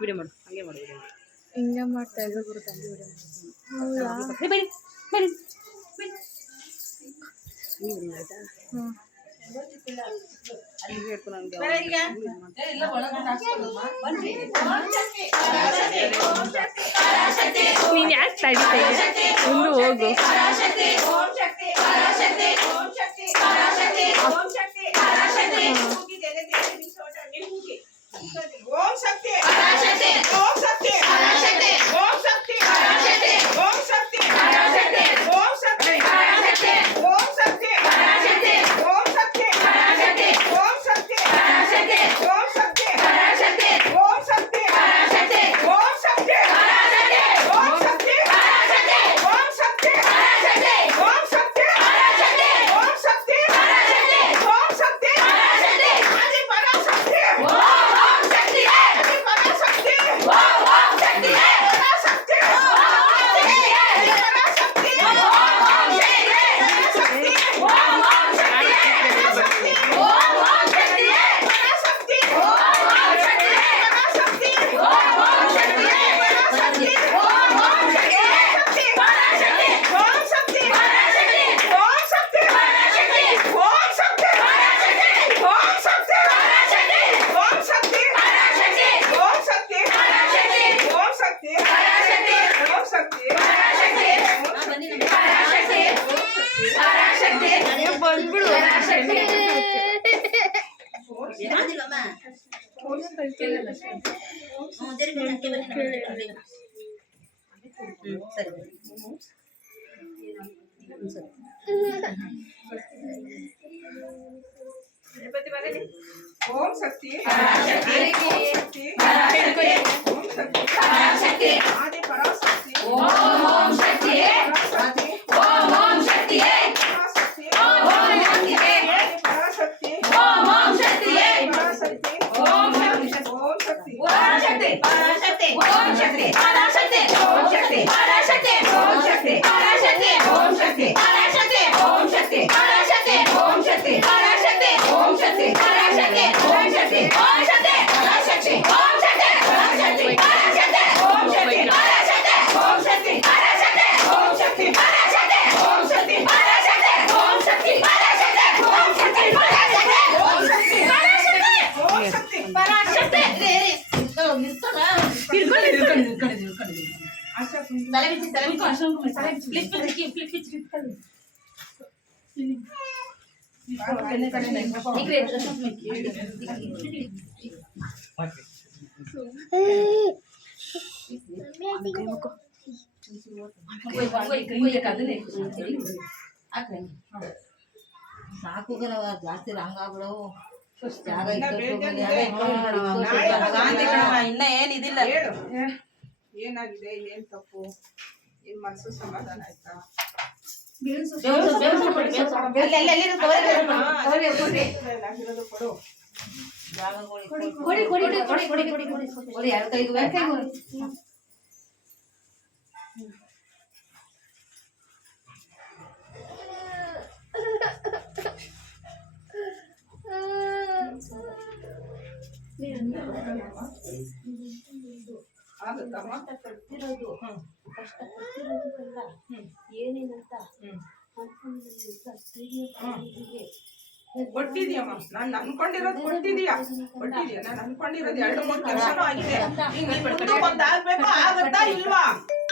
Video ಮಾಡು, ಹಂಗೆ ಮಾಡು. ಹಿಂಗೆ ಮಾಡ್ತಾ ಇದ್ರು ಗುರು ತಂದೆ ವಿಡಿಯೋ ಮಾಡ್ತೀನಿ. ಬನ್ನಿ ಬನ್ನಿ ಆಯ್ತಾ? ಅಲ್ಲಿ ಹೇಳ್ಕೊ ನನಗೆ ನೀನು ಯಾಕೆ ತಡಿತಾ ಇದ್ದೀಯ? ಒಂದು ಹೋಗು. ಓಂ ಶಕ್ತಿ ಪರಾಶಕ್ತಿ ಓಂ ಶಕ್ತಿ ಪರಾಶಕ್ತಿ ಓಂ ಶಕ್ತಿ ಪರಾಶಕ್ತಿ ಓಂ ಶಕ್ತಿ ಪರಾಶಕ್ತಿ ಓಂ ಶಕ್ತಿ ಪರಾಶಕ್ತಿ ಓಂ ಶಕ್ತಿ ಪರಾಶಕ್ತಿ ಓಂ ಶಕ್ತಿ ಪರಾಶಕ್ತಿ ಓಂ ಶಕ್ತಿ ಪರಾಶಕ್ತಿ ಓಂ ಶಕ್ತಿ ಪರಾಶಕ್ತಿ ಓಂ ಶಕ್ತಿ ಪರಾಶಕ್ತಿ ಓಂ ಶಕ್ತಿ ಪರಾಶಕ್ತಿ ಓಂ ಶಕ್ತಿ ಪರಾಶಕ್ತಿ ಓಂ ಶಕ್ತಿ ಪರಾಶಕ್ತಿ ಓಂ ಶಕ್ತಿ ಪರಾಶಕ್ತಿ ಓಂ ಶಕ್ತಿ ಪರಾಶಕ್ತಿ ಓಂ ಶಕ್ತಿ ಪರಾಶಕ್ತಿ ಆದಿ ಪರಾಶಕ್ತಿ ಓಂ ಶಕ್ತಿ ಪರಾಶಕ್ತಿ ಓಂ ಶಕ್ತಿ ಪರಾಶಕ್ತಿ ಆದಿ ಪರಾಶಕ್ತಿ ಓಂ ಶಕ್ತಿ ಓಂ ಶಕ್ತಿ ಪರಾಶಕ್ತಿ ಓಂ ಶಕ್ತಿ ಓಂ ಶಕ್ತಿ ಪರಾಶಕ್ತಿ ಓಂ ಶಕ್ತಿ ಪರಾಶಕ್ತಿ ಪರಾಶಕ್ತಿ ಓಂ ಶಕ್ತಿ ಪರಾಶಕ್ತಿ ಓಂ ಶಕ್ತಿ ಪರಾಶಕ್ತಿ ಓಂ ಶಕ್ತಿ ಪರಾಶಕ್ತಿ ಓಂ ಶಕ್ತಿ ಪರಾಶಕ್ತಿ ಓಂ ಶಕ್ತಿ ಪರಾಶಕ್ತಿ ಓಂ ಶಕ್ತಿ ಪರಾಶಕ್ತಿ ಓಂ ಶಕ್ತಿ ಪರಾಶಕ್ತಿ ಓಂ ಶಕ್ತಿ ಪರಾಶಕ್ತಿ ಪರಾಶಕ್ತಿ ಓಂ ಶಕ್ತಿ ಪರಾಶಕ್ತಿ ಪರಾಶಕ್ತಿ ಓಂ ಶಕ್ತಿ ಪರಾಶಕ್ತಿ ಓಂ ಶಕ್ತಿ ಪರಾಶಕ್ತಿ ಓಂ ಶಕ್ತಿ ಪರಾಶಕ್ತಿ ಓಂ ಶಕ್ತಿ ಪರಾಶಕ್ತಿ ಓಂ ಶಕ್ತಿ ಪರಾಶಕ್ತಿ ಓಂ ಶಕ್ತಿ ಪರಾಶಕ್ತಿ ಓಂ ಶಕ್ತಿ ಪರಾಶಕ್ತಿ ಓಂ ಶಕ್ತಿ ಪರಾಶಕ್ತಿ ಸಾಕು ಜಾಸ್ತಿ ಹಂಗಾಗ್ಬಿಡವು ಇನ್ನ ಏನಿದಿಲ್ಲ. ಏನಾಗಿದೆ, ಏನ್ ತಪ್ಪು, ಏನ್ ಮನಸ್ಸು ಸಮಾಧಾನ ಆಯ್ತಾ? ಕೊಟ್ಟಿದ್ಯಮ್ಮ, ನಾನು ಅನ್ಕೊಂಡಿರೋದು ಕೊಟ್ಟಿದೀಯಾ? ಕೊಟ್ಟಿದ್ಯಾ? ನಾನು ಅನ್ಕೊಂಡಿರೋದು 2-3 ವರ್ಷನೂ ಆಗಿದೆ. ಈಗ ಮುಂದೆ ಒಂದಾಗ್ಬೇಕು, ಆಗತ್ತಾ ಇಲ್ವಾ?